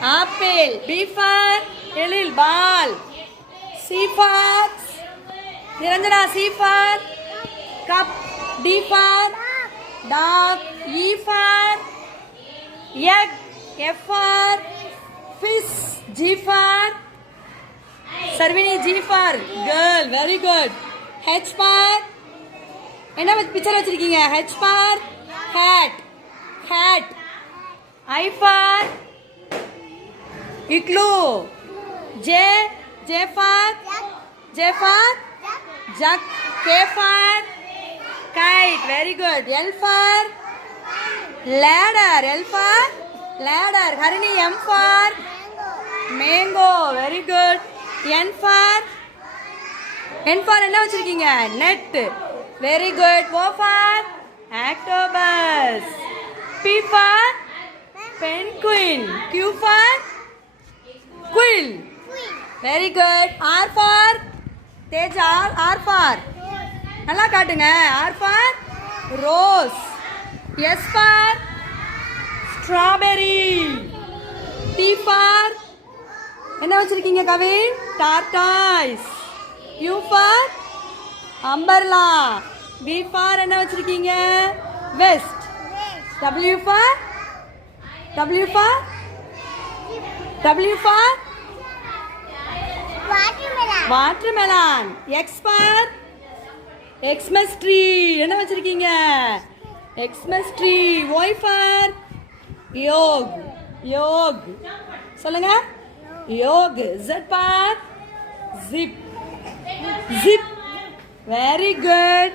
apple. B for Elil, ball. C for Niranjana, C for cup. D for dog. E for egg. F for fish. G for Sarvini, G for girl. Very good. H for என்ன picture வச்சிருக்கீங்க? H for hat. Hat. I for igloo. J for jug. K for kite. Very good. L for ladder. L for ladder. Harini, M for mango. Very good. N for என்ன வச்சிருக்கீங்க? net. Very good. O for octopus. P for penguin. Q for quill. Very good. R for Teja. R for நல்லா காட்டுங்க. R for rose. S for strawberry. T for என்ன வச்சிருக்கீங்க Kavin? tortoise. U for umbrella. V for என்ன வச்சிருக்கீங்க? vest. W for watermelon. X for Xmas tree. என்ன வச்சிருக்கீங்க? Xmas tree. Y for yog. சொல்லுங்க. yog. Z for zip. Very good.